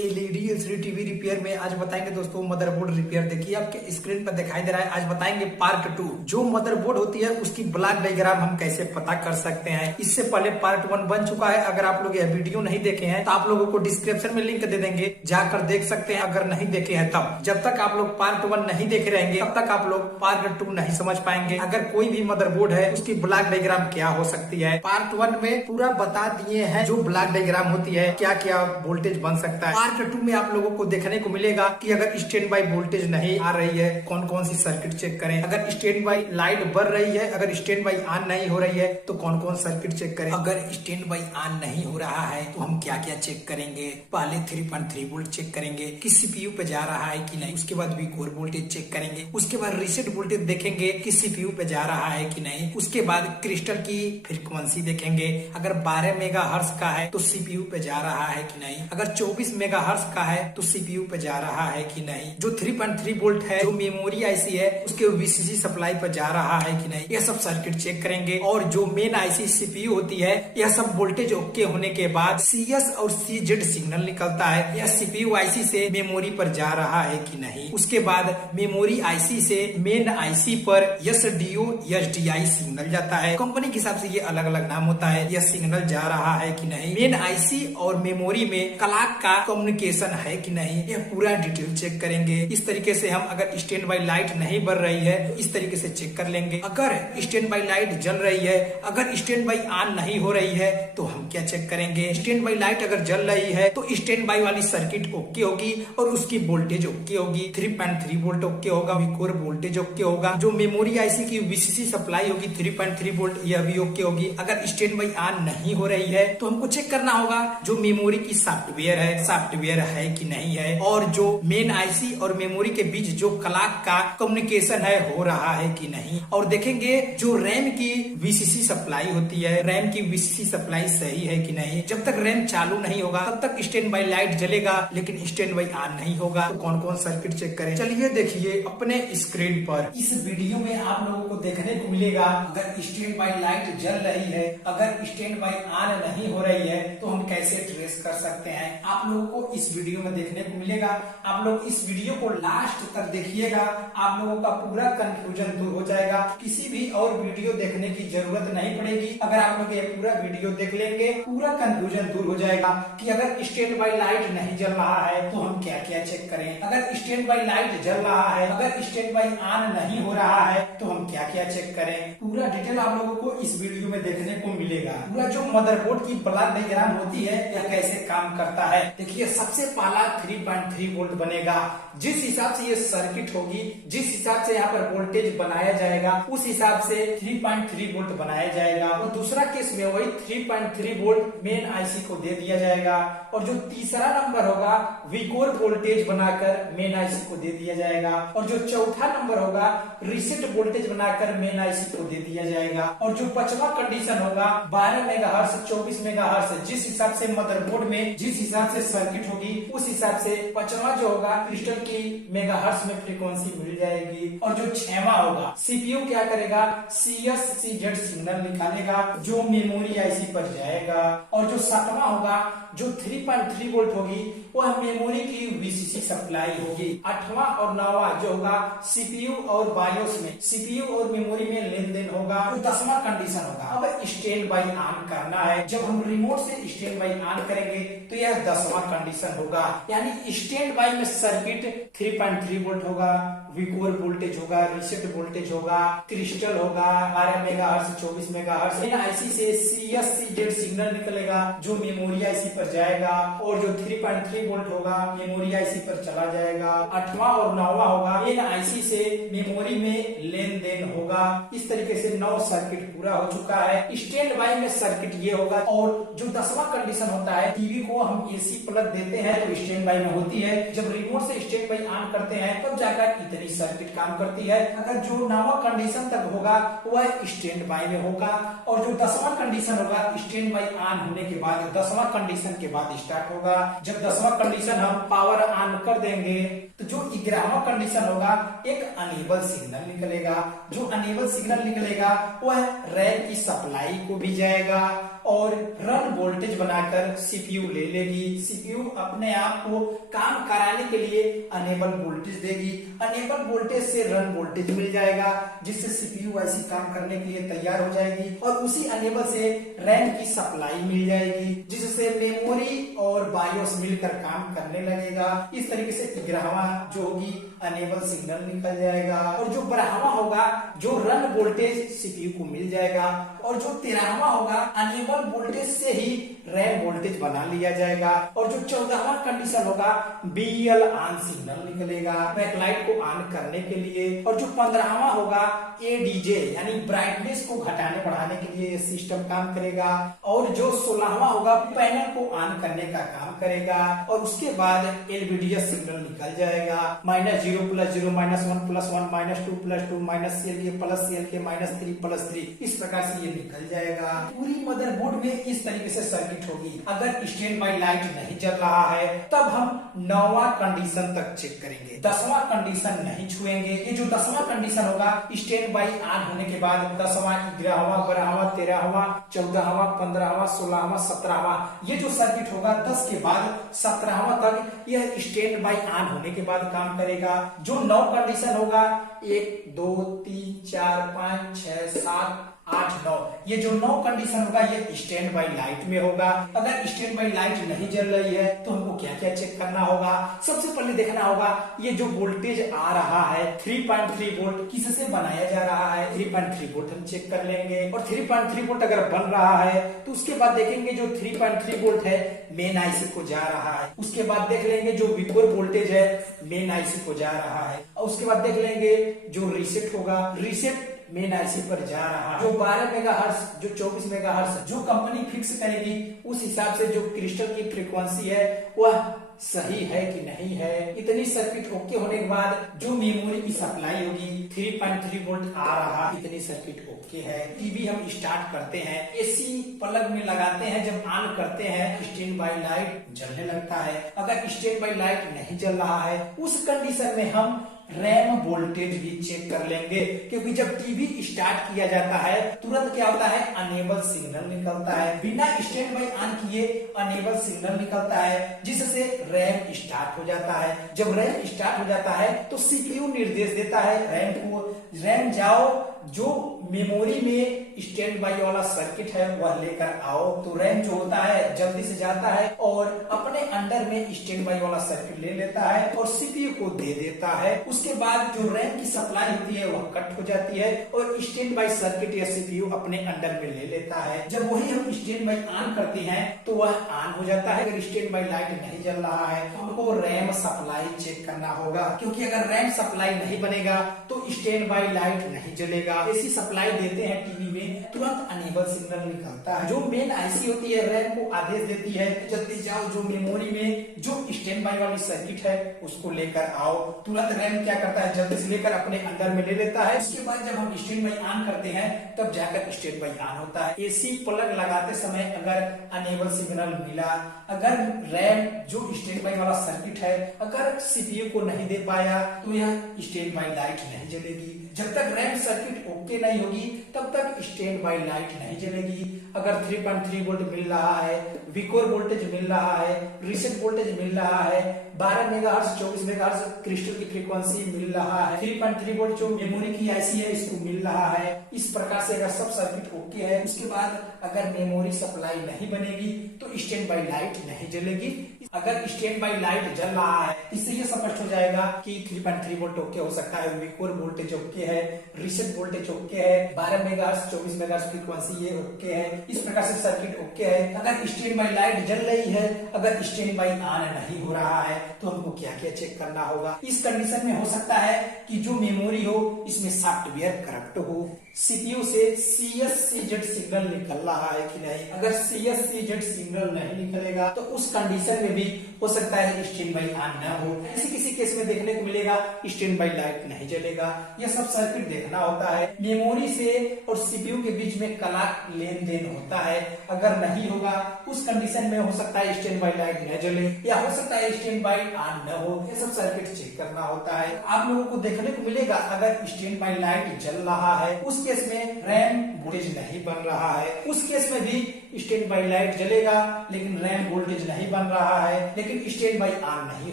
LED LCD TV repair में आज बताएंगे दोस्तों मदरबोर्ड रिपेयर। देखिए आपके स्क्रीन पर दिखाई दे रहा है। आज बताएंगे पार्ट 2 जो मदरबोर्ड होती है उसकी ब्लॉक डायग्राम हम कैसे पता कर सकते हैं। इससे पहले पार्ट 1 बन चुका है। अगर आप लोग यह वीडियो नहीं देखे हैं तो आप लोगों को डिस्क्रिप्शन में लिंक दे देंगे, जाकर देख सकते हैं अगर नहीं देखे हैं तब। जब तक आप लोग पार्ट 1 नहीं देख रहेंगे तब तक आप लोग पार्ट 2 नहीं समझ पाएंगे। अगर कोई भी मदरबोर्ड है उसकी ब्लॉक डायग्राम क्या हो सकती है। पार्ट 1 में पूरा बता दिए हैं जो ब्लॉक डायग्राम होती है, क्या क्या वोल्टेज बन सकता है। पार्ट 2 में आप लोगों को देखने को मिलेगा कि अगर स्टैंड बाई वोल्टेज नहीं आ रही है कौन कौन सी सर्किट चेक करें। अगर स्टैंड बाई लाइट बढ़ रही है, अगर स्टैंड बाई ऑन नहीं हो रही है तो कौन कौन सर्किट चेक करें। अगर स्टैंड बाई ऑन नहीं हो रहा है तो हम क्या क्या चेक करेंगे। पहले 3.3 वोल्ट चेक करेंगे कि सीपीयू पे जा रहा है कि नहीं। उसके बाद भी कोर वोल्टेज चेक करेंगे। उसके बाद रीसेट वोल्टेज देखेंगे कि सीपीयू पे जा रहा है कि नहीं। उसके बाद क्रिस्टल की फ्रीक्वेंसी देखेंगे। अगर 12 मेगाहर्ट्ज का है तो सीपीयू पे जा रहा है कि नहीं। अगर 24 मेगाहर्ट्ज का है तो सीपीयू पे जा रहा है कि नहीं। जो 3.3 वोल्ट है जो मेमोरी आईसी है उसके वीसीसी सप्लाई पर जा रहा है कि नहीं। यह सब सर्किट चेक करेंगे। और जो मेन आईसी सीपीयू होती है यह सब वोल्टेज ओके होने के बाद CS और CZ सिग्नल निकलता है। यह सीपीयू आईसी से मेमोरी पर जा रहा है कि नहीं। उसके बाद मेमोरी आईसी से मेन आईसी पर SDO SDI सिग्नल जाता है। कंपनी के हिसाब से ये अलग अलग नाम होता है। यह सिग्नल जा रहा है कि नहीं। मेन आईसी और मेमोरी में क्लॉक का कम्युनिकेशन है कि नहीं। यह पूरा डिटेल चेक करेंगे। इस तरीके से हम अगर स्टैंड बाई लाइट नहीं बढ़ रही है तो इस तरीके से चेक कर लेंगे। अगर स्टैंड बाई लाइट जल रही है, अगर स्टैंड बाई ऑन नहीं हो रही है तो हम क्या चेक करेंगे। स्टैंड बाई लाइट अगर जल रही है तो स्टैंड बाई वाली सर्किट ओके होगी और उसकी वोल्टेज ओके होगी। 3.3 वोल्ट ओके होगा, कोर वोल्टेज ओके होगा। जो मेमोरी आईसी की वीसीसी सप्लाई होगी 3.3 वोल्ट यह भी ओके होगी। अगर स्टैंड बाई ऑन नहीं हो रही है तो हमको चेक करना होगा जो मेमोरी की सॉफ्टवेयर है कि नहीं है। और जो मेन आईसी और मेमोरी के बीच जो क्लॉक का कम्युनिकेशन है हो रहा है कि नहीं। और देखेंगे जो रैम की वीसीसी सप्लाई होती है, रैम की वीसीसी सप्लाई सही है कि नहीं। जब तक रैम चालू नहीं होगा तब तक स्टैंड बाई लाइट जलेगा लेकिन स्टैंड बाई ऑन नहीं होगा। तो कौन कौन सर्किट चेक करें चलिए देखिए अपने स्क्रीन पर। इस वीडियो में आप लोगों को देखने को मिलेगा अगर स्टैंड बाई लाइट जल रही है, अगर स्टैंड बाई ऑन नहीं हो रही है तो हम कैसे ट्रेस कर सकते हैं। आप लोगों को इस वीडियो में देखने को मिलेगा। आप लोग इस वीडियो को लास्ट तक देखिएगा, आप लोगों का पूरा कंफ्यूजन दूर हो जाएगा। किसी भी और वीडियो देखने की जरूरत नहीं पड़ेगी। अगर आप लोग ये पूरा वीडियो देख लेंगे पूरा कंफ्यूजन दूर हो जाएगा कि अगर स्टैंड बाई लाइट नहीं जल रहा है तो हम क्या क्या चेक करें। अगर स्टैंड बाई लाइट जल रहा है, अगर स्टैंड बाई ऑन नहीं हो रहा है तो हम क्या क्या चेक करें। पूरा डिटेल आप लोगों को इस वीडियो में देखने को मिलेगा। पूरा जो मदरबोर्ड की ब्लॉक डायग्राम होती है यह कैसे काम करता है। देखिए सबसे पहला 3.3 वोल्ट बनेगा। जिस हिसाब से ये सर्किट होगी, जिस हिसाब से यहाँ पर वोल्टेज बनाया जाएगा उस हिसाब से 3.3 वोल्ट बनाया जाएगा। और दूसरा केस में वही 3.3 वोल्ट मेन आईसी को दे दिया जाएगा। और जो तीसरा नंबर होगा वीकोर वोल्टेज बनाकर मेन आईसी को दे दिया जाएगा। और जो चौथा नंबर होगा रीसेट वोल्टेज बनाकर मेन आईसी को दे दिया जाएगा। और जो पांचवा कंडीशन होगा 12 मेगाहर्ट्ज 24 मेगाहर्ट्ज जिस हिसाब से मदरबोर्ड में जिस हिसाब से सर्किट होगी उस हिसाब से पांचवा जो होगा क्रिस्टल की मेगाहर्ट्ज में फ्रीक्वेंसी मिल जाएगी। और जो छठवां होगा सीपीयू क्या करेगा CS CZ सिग्नल निकालेगा जो मेमोरी आईसी पर जाएगा। और जो सातवां होगा जो 3.3 वोल्ट होगी वह मेमोरी की वीसीसी सप्लाई होगी। आठवां और नौवां जो होगा सीपीयू और बायोस में सीपीयू और मेमोरी में लेन देन होगा। तो 10वां कंडीशन होगा अब स्टैंड बाई ऑन करना है। जब हम रिमोट से स्टैंड बाई ऑन करेंगे तो यह 10वां कंडीशन होगा। यानी स्टैंड बाई में सर्किट 3.3 वोल्ट होगा, वीकोर वोल्टेज होगा, रीसेट वोल्टेज होगा, क्रिस्टल होगा 12 मेगाहर्ट्ज 24 मेगाहर्ट्ज। मेन आईसी से CS CZ सिग्नल निकलेगा जो मेमोरी आईसी पर जाएगा। और जो 3.3 वोल्ट होगा मेमोरी आईसी पर चला जाएगा। 8वां और 9वां होगा मेन आईसी से मेमोरी में लेन देन होगा। इस तरीके से 9 सर्किट पूरा हो चुका है। स्टैंड बाई में सर्किट ये होगा। और जो 10वां कंडीशन होता है टीवी को हम AC प्लग देते हैं तो स्टैंड बाई में होती है। जब रिमोट से स्टैंड बाई ऑन करते हैं तब जाकर इतनी सर्किट काम करती है। अगर जो 9वां कंडीशन तक होगा वह स्टैंड बाई में होगा। और जो 10वां कंडीशन होगा स्टैंड बाई ऑन होने के बाद 10वां कंडीशन के बाद स्टार्ट होगा। जब 10वां कंडीशन हम पावर ऑन कर देंगे तो जो 11वां कंडीशन होगा एक अनेबल सिग्नल निकलेगा। जो अनेबल सिग्नल निकलेगा वह रैम की सप्लाई को भी जाएगा और रन वोल्टेज बनाकर सीपीयू ले लेगी। सीपीयू अपने आप को काम कराने के लिए अनेबल वोल्टेज देगी। अनेबल वोल्टेज से रन वोल्टेज मिल जाएगा जिससे सीपीयू ऐसी काम करने के लिए तैयार हो जाएगी और उसी अनेबल से रैम की सप्लाई मिल जाएगी जिससे मेमोरी और बायोस मिलकर काम करने लगेगा। इस तरीके से 11वां जो होगी अनेबल सिग्नल निकल जाएगा और जो 12वां होगा जो रन वोल्टेज सीपीयू को मिल जाएगा और जो 13वां होगा अनेबल वोल्टेज से ही रैम वोल्टेज बना लिया जाएगा और जो 14वां कंडीशन होगा बीएल ऑन सिग्नल निकलेगा बैकलाइट को ऑन करने के लिए और जो 15वां होगा एडीजे यानी ब्राइटनेस को घटाने बढ़ाने के लिए सिस्टम काम करेगा और जो 16वां होगा पैनल को ऑन करने का काम करेगा और उसके बाद एलवीडीएस सिग्नल निकल जाएगा -0 + 0 -1 + 1 -2 + 2 -CLK + CLK -3 + 3 इस प्रकार से ये निकल जाएगा। पूरी मदरबोर्ड में इस तरीके से सर्किट होगी। अगर स्टैंड बाय लाइट नहीं चल रहा है तब हम 9वां कंडीशन तक चेक करेंगे, 10वां कंडीशन नहीं छुएंगे। ये जो 10वां कंडीशन होगा स्टैंड बाय ऑन होने के बाद 10वां 11वां 12वां 13वां 14वां 15वां 16वां 17वां ये जो सर्किट होगा 10 के बाद 17वां तक यह स्टैंड बाय ऑन होने के बाद काम करेगा। जो 9 कंडीशन होगा 1 2 3 4 5 6 7 8 9 ये जो 9 कंडीशन होगा ये स्टैंड बाय लाइट में होगा। अगर स्टैंड बाय लाइट नहीं जल रही है तो हमको क्या क्या चेक करना होगा। सबसे पहले देखना होगा ये जो वोल्टेज आ रहा है 3.3 वोल्ट किससे बनाया जा रहा है। 3.3 वोल्ट हम चेक कर लेंगे और 3.3 वोल्ट अगर बन रहा है तो उसके बाद देखेंगे जो 3.3 वोल्ट है मेन आईसी को जा रहा है। उसके बाद देख लेंगे जो V4 वोल्टेज है मेन आईसी को जा रहा है और उसके बाद देख लेंगे जो रीसेट होगा रीसेट मेन आईसी पर जा रहा है। जो 12 मेगाहर्ट्ज जो 24 मेगाहर्ट्ज जो कंपनी फिक्स करेगी उस हिसाब से जो क्रिस्टल की फ्रीक्वेंसी है वह सही है कि नहीं है। इतनी सर्किट ओके होने के बाद जो मेमोरी की सप्लाई होगी 3.3 वोल्ट आ रहा इतनी सर्किट ओके है। टीवी हम स्टार्ट करते हैं एसी प्लग में लगाते हैं जब ऑन करते हैं स्टैंड बाय लाइट जलने लगता है। अगर स्टैंड बाय लाइट नहीं जल रहा है उस कंडीशन में हम रैम वोल्टेज भी चेक कर लेंगे क्योंकि जब टीवी स्टार्ट किया जाता है तुरंत क्या होता है अनेबल सिग्नल निकलता है। बिना स्टैंड बाय ऑन किए अनेबल सिग्नल निकलता है जिससे रैम स्टार्ट हो जाता है। जब रैम स्टार्ट हो जाता है तो सीपीयू निर्देश देता है रैम को रैम जाओ जो मेमोरी में स्टैंड बाय वाला सर्किट है वह लेकर आओ। तो रैम जो होता है जल्दी से जाता है और अपने अंडर में स्टैंड बाय वाला सर्किट ले लेता है और सीपीयू को दे देता है। उसके बाद जो रैम की सप्लाई होती है वह कट हो जाती है और स्टैंड बाय सर्किट या सीपीयू अपने अंडर में ले लेता है। जब वही हम स्टैंड बाय ऑन करते हैं तो वह ऑन हो जाता है। अगर स्टैंड बाय लाइट नहीं जल रहा है तो हमको रैम सप्लाई चेक करना होगा क्योंकि अगर रैम सप्लाई नहीं बनेगा तो स्टैंड बाय लाइट नहीं जलेगा। ऐसी सप्लाई देते हैं टीवी में तुरंत अनेबल सिग्नल निकलता है। जो मेन आईसी होती है रैम को आदेश देती है जल्दी जाओ जो मेमोरी में जो स्टैंड बाय वाली सर्किट है उसको लेकर आओ। तुरंत रैम क्या करता है जल्दी से लेकर अपने अंदर में ले लेता है। उसके बाद जब हम स्टैंड बाय ऑन करते हैं तब जाकर स्टैंड बाय ऑन होता है। एसी प्लग लगाते समय अगर अनेबल सिग्नल मिला अगर रैम जो स्टैंड बाय वाला सर्किट है अगर सीपीयू को नहीं दे पाया तो यह स्टैंड बाय लाइट नहीं जलेगी। जब तक रैम सर्किट ओके नहीं होगी तब तक स्टैंड बाय लाइट नहीं जलेगी। अगर 3.3 वोल्ट मिल रहा है V4 वोल्टेज मिल रहा है रीसेट वोल्टेज मिल रहा है 12 मेगाहर्ट्ज 24 मेगाहर्ट्ज क्रिस्टल की फ्रीक्वेंसी मिल रहा है 3.3 वोल्ट जो मेमोरी की आईसी है इसको मिल रहा है। इस प्रकार से अगर सब सर्किट ओके है उसके बाद अगर मेमोरी सप्लाई नहीं बनेगी तो स्टैंड बाय लाइट नहीं जलेगी। अगर स्टैंड बाय लाइट जल रहा है इससे ये स्पष्ट हो जाएगा कि 3.3 वोल्ट ओके हो सकता है V4 वोल्टेज ओके है रीसेट वोल्टेज ओके है 12 मेगाहर्ट्ज 24 मेगाहर्ट्ज फ्रीक्वेंसी ये ओके है। इस प्रकार से सर्किट ओके है। अगर स्टैंड बाय लाइट जल रही है अगर स्टैंड बाय ऑन नहीं हो रहा है तो हमको क्या क्या चेक करना होगा। इस कंडीशन में हो सकता है कि जो मेमोरी हो इसमें सॉफ्टवेयर करप्ट हो सीपीयू से CSCZ सिग्नल निकल रहा है कि नहीं। अगर CSCZ सिग्नल नहीं निकलेगा तो उस कंडीशन में भी हो सकता है स्टैंड बाय ऑन न हो। किसी केस में देखने को मिलेगा स्टैंड बाय लाइट नहीं जलेगा। यह सब सर्किट देखना होता है। मेमोरी से और सीपीयू के बीच में क्लॉक लेन देन होता है। अगर नहीं होगा उस कंडीशन में हो सकता है स्टैंड बाय लाइट न जले या हो सकता है स्टैंड बाई ऑन न हो, ये सब सर्किट चेक करना होता है। आप लोगों को देखने को मिलेगा अगर स्टैंड बाई लाइट जल रहा है उस केस में रैम वोल्टेज नहीं बन रहा है, उस केस में भी स्टैंड बाई लाइट जलेगा लेकिन रैम वोल्टेज नहीं बन रहा है, लेकिन स्टैंड बाई ऑन नहीं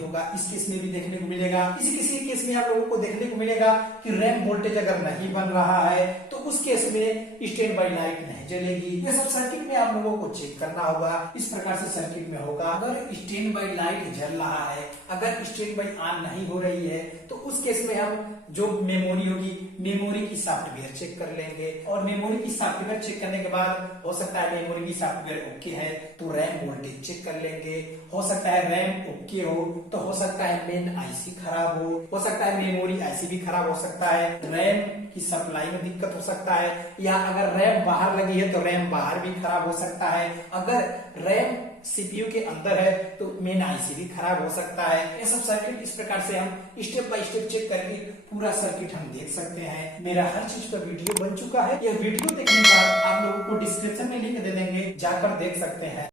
होगा। इस केस में भी देखने को मिलेगा। किसी केस में आप लोगों को देखने को मिलेगा कि रैम वोल्टेज अगर नहीं बन रहा है तो उस केस में स्टैंड बाई लाइट नहीं जलेगी। ये सब सर्किट में आप लोगों को चेक करना होगा। इस प्रकार से सर्किट में होगा। अगर स्टैंड बाई लाइट जल रहा है, अगर स्टैंड बाई ऑन नहीं हो रही है तो उस केस में हम जो मेमोरी होगी, मेमोरी की सॉफ्टवेयर चेक कर लेंगे और मेमोरी की सॉफ्टवेयर चेक करने के बाद हो सकता है मेमोरी की सॉफ्टवेयर ओके है तो रैम वोल्टेज चेक कर लेंगे। हो सकता है रैम ओके हो तो हो सकता है मेन आईसी खराब हो सकता है मेमोरी आईसी भी खराब हो सकता है, रैम की सप्लाई में दिक्कत हो सकता है, या अगर रैम बाहर लगी है तो रैम बाहर भी खराब हो सकता है। अगर रैम सीपीयू के अंदर है तो मेन आईसी भी खराब हो सकता है। ये सब सर्किट इस प्रकार से हम स्टेप बाय स्टेप चेक करके पूरा सर्किट हम देख सकते हैं। मेरा हर चीज का वीडियो बन चुका है। यह वीडियो देखने के बाद आप लोगों को डिस्क्रिप्शन में लिंक दे देंगे, जाकर देख सकते हैं।